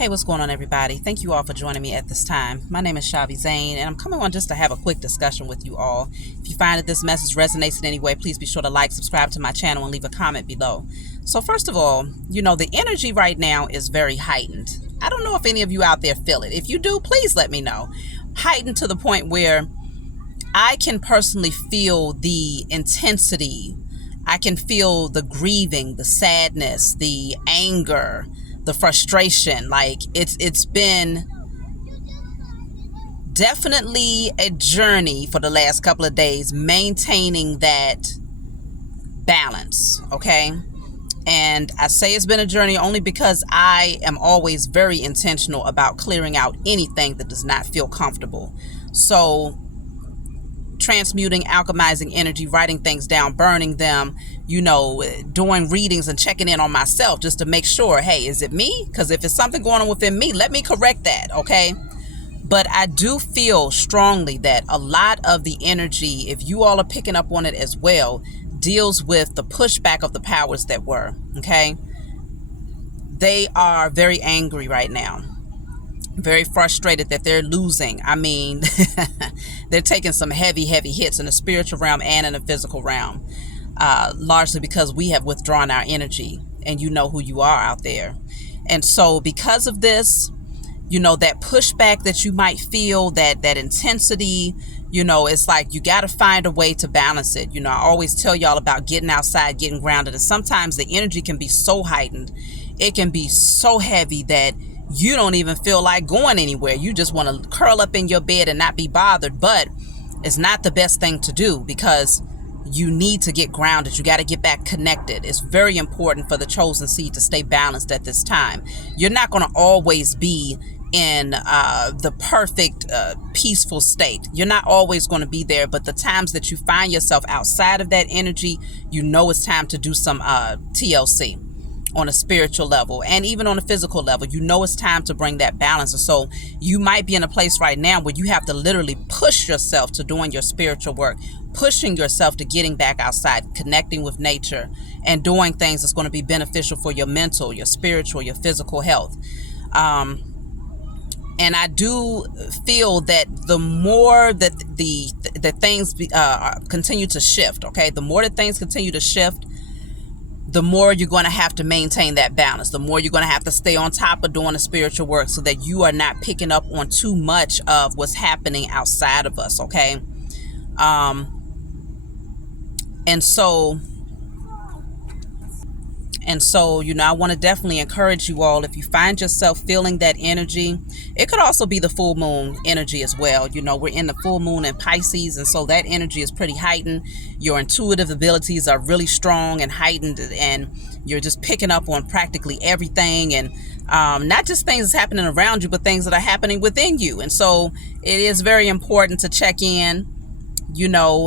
Hey, what's going on, everybody? Thank you all for joining me at this time. My name is Shavi Zane, and I'm coming on just to have a quick discussion with you all. If you find that this message resonates in any way, please be sure to like, subscribe to my channel, and leave a comment below. So first of all, the energy right now is very heightened. I don't know if any of you out there feel it. If you do, please let me know. Heightened to the point where I can personally feel the intensity. I can feel the grieving, the sadness, the anger, the frustration. Like it's been definitely a journey for the last couple of days, maintaining that balance. Okay. And I say it's been a journey only because I am always very intentional about clearing out anything that does not feel comfortable. So transmuting, alchemizing energy, writing things down, burning them, doing readings and checking in on myself just to make sure, hey, is it me? Because if it's something going on within me, let me correct that, okay? But I do feel strongly that a lot of the energy, if you all are picking up on it as well, deals with the pushback of the powers that were, okay? They are very angry right now. Very frustrated that they're losing. I mean, they're taking some heavy hits in the spiritual realm and in the physical realm, largely because we have withdrawn our energy, and you know who you are out there. And so because of this, that pushback that you might feel, that intensity, it's like you got to find a way to balance it. I always tell y'all about getting outside, getting grounded, and sometimes the energy can be so heightened, it can be so heavy that you don't even feel like going anywhere. You just want to curl up in your bed and not be bothered. But it's not the best thing to do, because you need to get grounded. You got to get back connected. It's very important for the chosen seed to stay balanced at this time. You're not going to always be in the perfect peaceful state. You're not always going to be there, but the times that you find yourself outside of that energy, it's time to do some TLC on a spiritual level and even on a physical level. It's time to bring that balance. And so you might be in a place right now where you have to literally push yourself to doing your spiritual work, pushing yourself to getting back outside, connecting with nature, and doing things that's going to be beneficial for your mental, your spiritual, your physical health. And I do feel that the more that the things continue to shift, okay, the more that things continue to shift, the more you're going to have to maintain that balance. The more you're going to have to stay on top of doing the spiritual work so that you are not picking up on too much of what's happening outside of us, okay? And so, I want to definitely encourage you all, if you find yourself feeling that energy, it could also be the full moon energy as well. We're in the full moon in Pisces, and so that energy is pretty heightened. Your intuitive abilities are really strong and heightened, and you're just picking up on practically everything, and not just things that's happening around you, but things that are happening within you. And so it is very important to check in,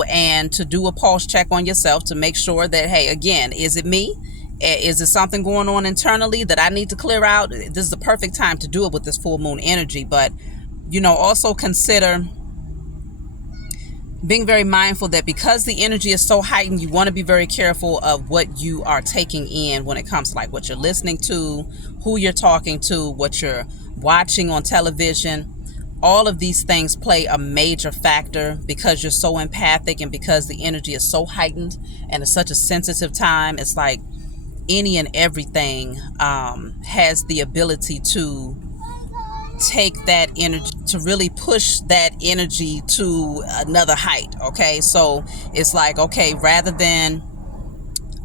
and to do a pulse check on yourself to make sure that, hey, again, is it me? Is there something going on internally that I need to clear out? This is the perfect time to do it with this full moon energy. But, also consider being very mindful that because the energy is so heightened, you want to be very careful of what you are taking in when it comes to like what you're listening to, who you're talking to, what you're watching on television. All of these things play a major factor because you're so empathic and because the energy is so heightened and it's such a sensitive time. It's like any and everything has the ability to take that energy, to really push that energy to another height. Okay, so it's like, okay, rather than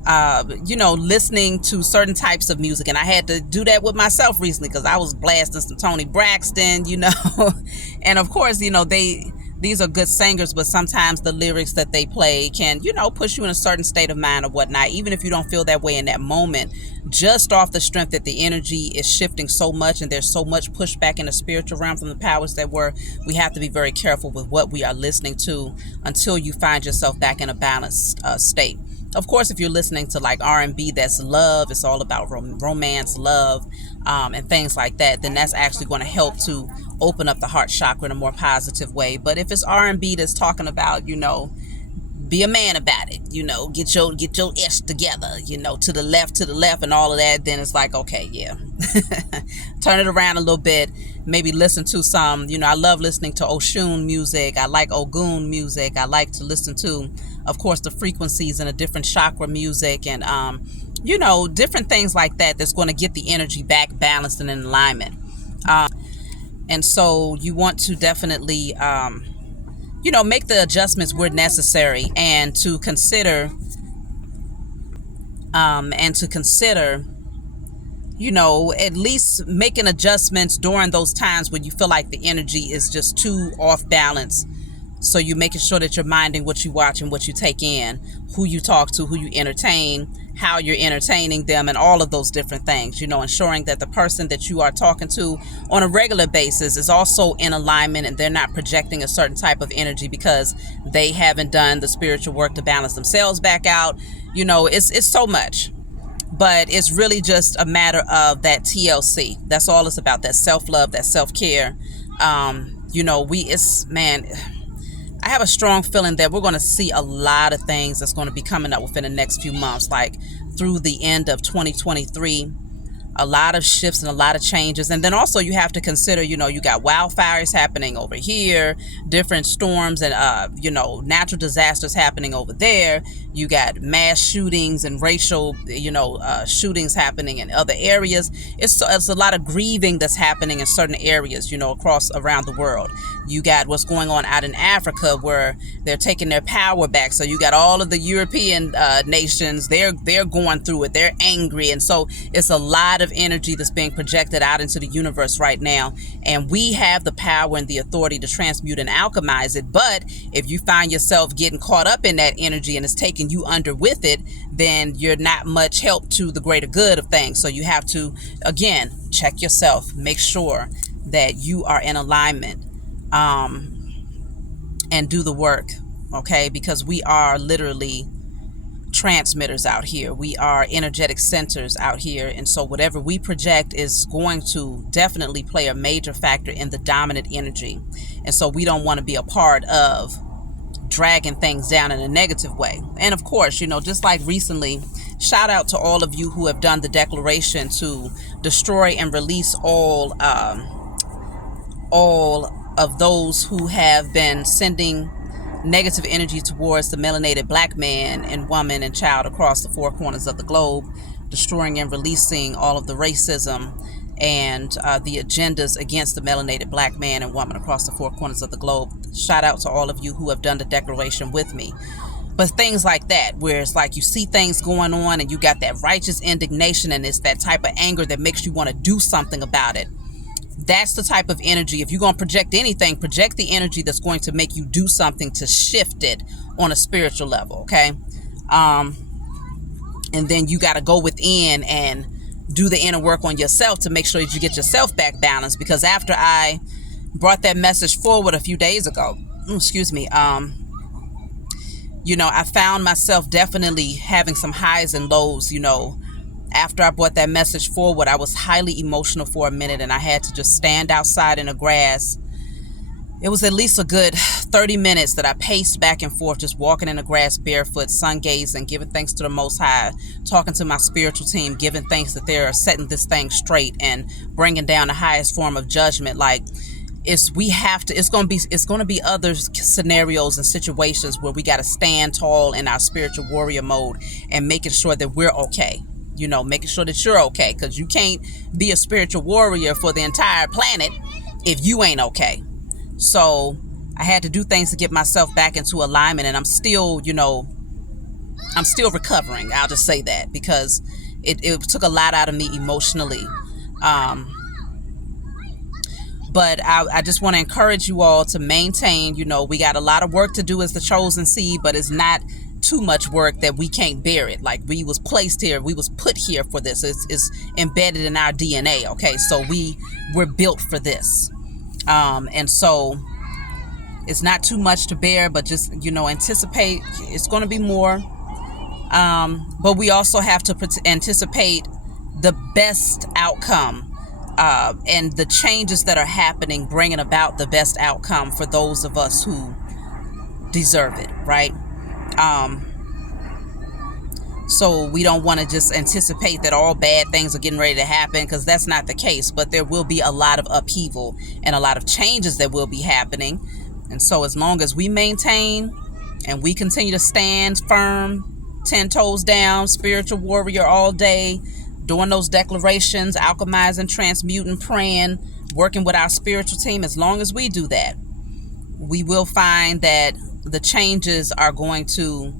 listening to certain types of music, and I had to do that with myself recently because I was blasting some Tony Braxton, and of course, these are good singers, but sometimes the lyrics that they play can, push you in a certain state of mind or whatnot, even if you don't feel that way in that moment, just off the strength that the energy is shifting so much and there's so much pushback in the spiritual realm from the powers that were. We have to be very careful with what we are listening to until you find yourself back in a balanced state. Of course, if you're listening to like R&B, that's love, it's all about romance, love, and things like that, then that's actually going to help to open up the heart chakra in a more positive way. But if it's R&B that's talking about, be a man about it, get your ish together, to the left and all of that. Then it's like, okay, yeah. Turn it around a little bit, maybe listen to some, I love listening to Oshun music, I like Ogun music, I like to listen to, of course, the frequencies and a different chakra music, and different things like that that's going to get the energy back balanced and in alignment. And so you want to definitely make the adjustments where necessary, and to consider at least making adjustments during those times when you feel like the energy is just too off balance. So you're making sure that you're minding what you watch and what you take in, who you talk to, who you entertain, how you're entertaining them, and all of those different things, ensuring that the person that you are talking to on a regular basis is also in alignment, and they're not projecting a certain type of energy because they haven't done the spiritual work to balance themselves back out. It's so much. But it's really just a matter of that TLC. That's all it's about, that self-love, that self-care. I have a strong feeling that we're going to see a lot of things that's going to be coming up within the next few months, like through the end of 2023. A lot of shifts and a lot of changes. And then also you have to consider, you got wildfires happening over here, different storms and, natural disasters happening over there. You got mass shootings and racial, shootings happening in other areas. It's a lot of grieving that's happening in certain areas, around the world. You got what's going on out in Africa where they're taking their power back. So you got all of the European nations, they're going through it. They're angry. And so it's a lot of energy that's being projected out into the universe right now. And we have the power and the authority to transmute and alchemize it. But if you find yourself getting caught up in that energy and it's taking you under with it, then you're not much help to the greater good of things. So you have to, again, check yourself, make sure that you are in alignment, and do the work, okay? Because we are literally transmitters out here. We are energetic centers out here. And so whatever we project is going to definitely play a major factor in the dominant energy. And so we don't want to be a part of dragging things down in a negative way. And of course, just like recently, shout out to all of you who have done the declaration to destroy and release all of those who have been sending negative energy towards the melanated black man and woman and child across the four corners of the globe, destroying and releasing all of the racism and the agendas against the melanated black man and woman across the four corners of the globe. Shout out to all of you who have done the declaration with me. But things like that, where it's like you see things going on and you got that righteous indignation, and it's that type of anger that makes you want to do something about it. That's the type of energy. If you're going to project anything, project the energy that's going to make you do something to shift it on a spiritual level, okay? And then you got to go within and do the inner work on yourself to make sure that you get yourself back balanced. Because after I brought that message forward a few days ago, I found myself definitely having some highs and lows, After I brought that message forward, I was highly emotional for a minute, and I had to just stand outside in the grass. It was at least a good 30 minutes that I paced back and forth, just walking in the grass barefoot, sun gazing, giving thanks to the Most High, talking to my spiritual team, giving thanks that they're setting this thing straight and bringing down the highest form of judgment. Like, it's going to be other scenarios and situations where we got to stand tall in our spiritual warrior mode and making sure that we're okay. Making sure that you're okay, because you can't be a spiritual warrior for the entire planet if you ain't okay. So I had to do things to get myself back into alignment, and I'm still recovering. I'll just say that, because it took a lot out of me emotionally. But I just want to encourage you all to maintain, we got a lot of work to do as the chosen seed, but it's not too much work that we can't bear it. Like, we was placed here, we was put here for this. It's embedded in our DNA, okay? So we're built for this. And so it's not too much to bear, but just, anticipate it's going to be more. But we also have to anticipate the best outcome, and the changes that are happening, bringing about the best outcome for those of us who deserve it, right? Um, so we don't want to just anticipate that all bad things are getting ready to happen, because that's not the case. But there will be a lot of upheaval and a lot of changes that will be happening. And so as long as we maintain and we continue to stand firm, 10 toes down, spiritual warrior all day, doing those declarations, alchemizing, transmuting, praying, working with our spiritual team, as long as we do that, we will find that the changes are going to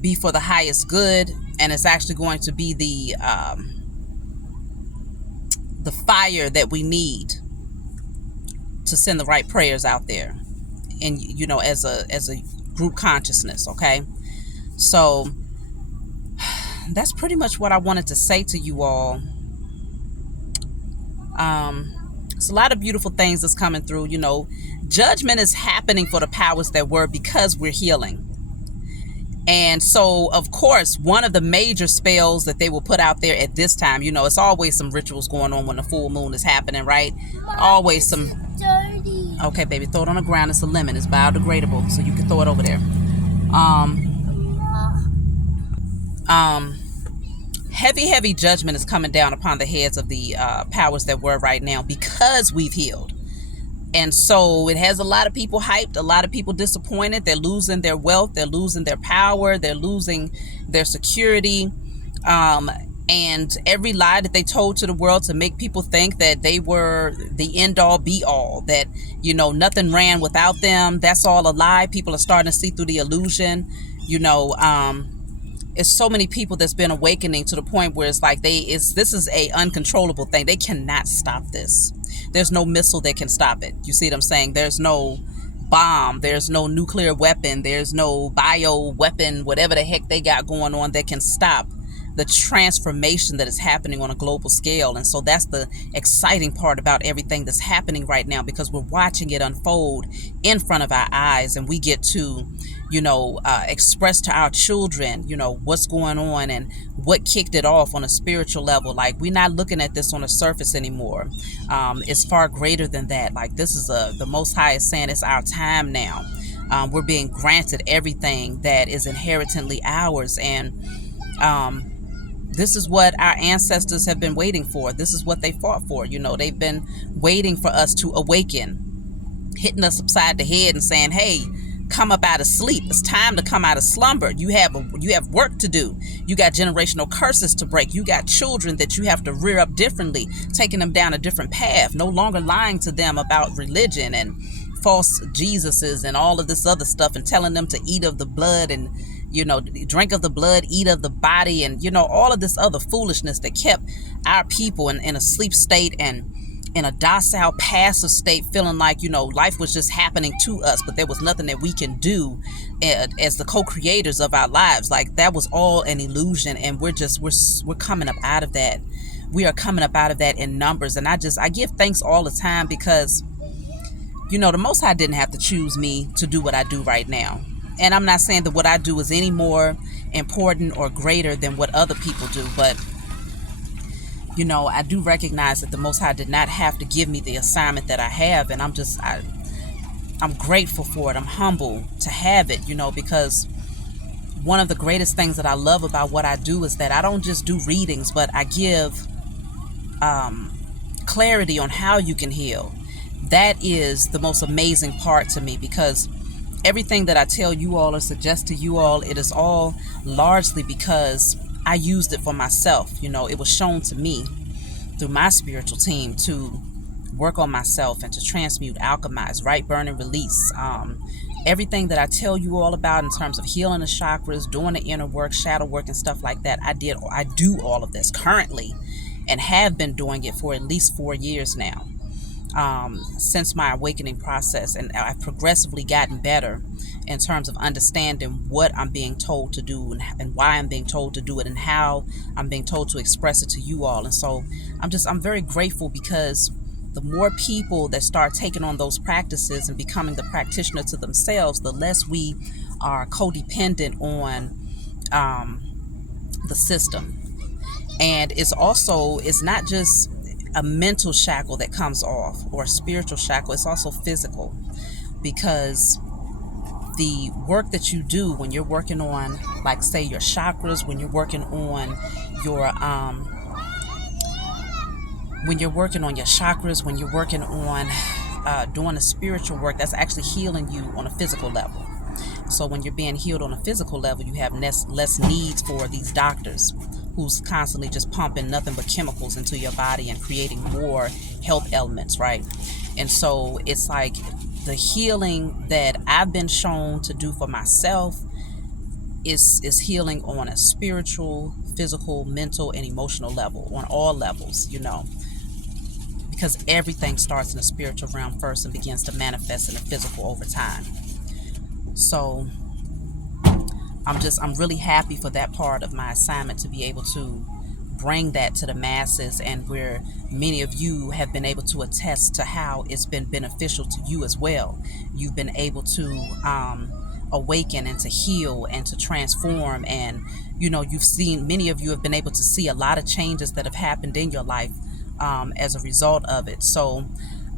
be for the highest good, and it's actually going to be the fire that we need to send the right prayers out there, and as a group consciousness. Okay, so that's pretty much what I wanted to say to you all. It's a lot of beautiful things that's coming through. Judgment is happening for the powers that were, because we're healing. And so, of course, one of the major spells that they will put out there at this time, it's always some rituals going on when the full moon is happening, right? Mom, always some. Dirty. Okay, baby, throw it on the ground. It's a lemon. It's biodegradable, so you can throw it over there. Heavy judgment is coming down upon the heads of the powers that were right now, because we've healed. And so it has a lot of people hyped, a lot of people disappointed. They're losing their wealth, they're losing their power, they're losing their security. And every lie that they told to the world to make people think that they were the end all be all, that, nothing ran without them, that's all a lie. People are starting to see through the illusion. It's so many people that's been awakening to the point where it's like this is a uncontrollable thing. They cannot stop this. There's no missile that can stop it. You see what I'm saying? There's no bomb. There's no nuclear weapon. There's no bio weapon, whatever the heck they got going on, that can stop the transformation that is happening on a global scale. And so that's the exciting part about everything that's happening right now, because we're watching it unfold in front of our eyes, and we get to express to our children what's going on and what kicked it off on a spiritual level. Like, we're not looking at this on the surface anymore. It's far greater than that. Like, this is the Most High is saying it's our time now. We're being granted everything that is inherently ours, and this is what our ancestors have been waiting for. This is what they fought for. They've been waiting for us to awaken, hitting us upside the head and saying, hey, come up out of sleep. It's time to come out of slumber. You have work to do. You got generational curses to break. You got children that you have to rear up differently, taking them down a different path, no longer lying to them about religion and false Jesuses and all of this other stuff, and telling them to eat of the blood and drink of the blood, eat of the body, and all of this other foolishness that kept our people in a sleep state and in a docile, passive state, feeling like life was just happening to us, but there was nothing that we can do as the co-creators of our lives. Like, that was all an illusion, and we're coming up out of that. We are coming up out of that in numbers, and I give thanks all the time, because the Most High didn't have to choose me to do what I do right now. And I'm not saying that what I do is any more important or greater than what other people do, but I do recognize that the Most High did not have to give me the assignment that I have, and I'm grateful for it. I'm humble to have it, because one of the greatest things that I love about what I do is that I don't just do readings, but I give clarity on how you can heal. That is the most amazing part to me, because everything that I tell you all or suggest to you all, it is all largely because I used it for myself. It was shown to me through my spiritual team to work on myself and to transmute, alchemize, write, burn, and release. Everything that I tell you all about in terms of healing the chakras, doing the inner work, shadow work, and stuff like that, I do all of this currently, and have been doing it for at least 4 years now. Since my awakening process, and I've progressively gotten better in terms of understanding what I'm being told to do, and why I'm being told to do it, and how I'm being told to express it to you all. And so I'm very grateful, because the more people that start taking on those practices and becoming the practitioner to themselves, the less we are codependent on the system. And it's not just a mental shackle that comes off, or a spiritual shackle. It's also physical, because the work that you do when you're working on, like, say, your chakras, when you're working on your when you're working on doing the spiritual work, that's actually healing you on a physical level. So when you're being healed on a physical level, you have less needs for these doctors who's constantly just pumping nothing but chemicals into your body and creating more health elements, right? And so it's like the healing that I've been shown to do for myself is healing on a spiritual, physical, mental, and emotional level, on all levels, because everything starts in the spiritual realm first and begins to manifest in the physical over time. So I'm really happy for that part of my assignment, to be able to bring that to the masses, and where many of you have been able to attest to how it's been beneficial to you as well. You've been able to awaken and to heal and to transform, and many of you have been able to see a lot of changes that have happened in your life as a result of it. So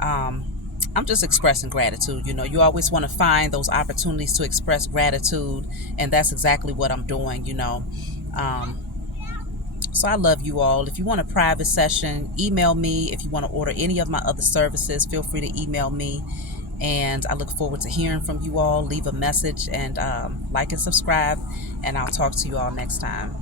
I'm just expressing gratitude. You always want to find those opportunities to express gratitude, and that's exactly what I'm doing. So I love you all. If you want a private session, email me. If you want to order any of my other services, feel free to email me. And I look forward to hearing from you all. Leave a message, and like and subscribe, and I'll talk to you all next time.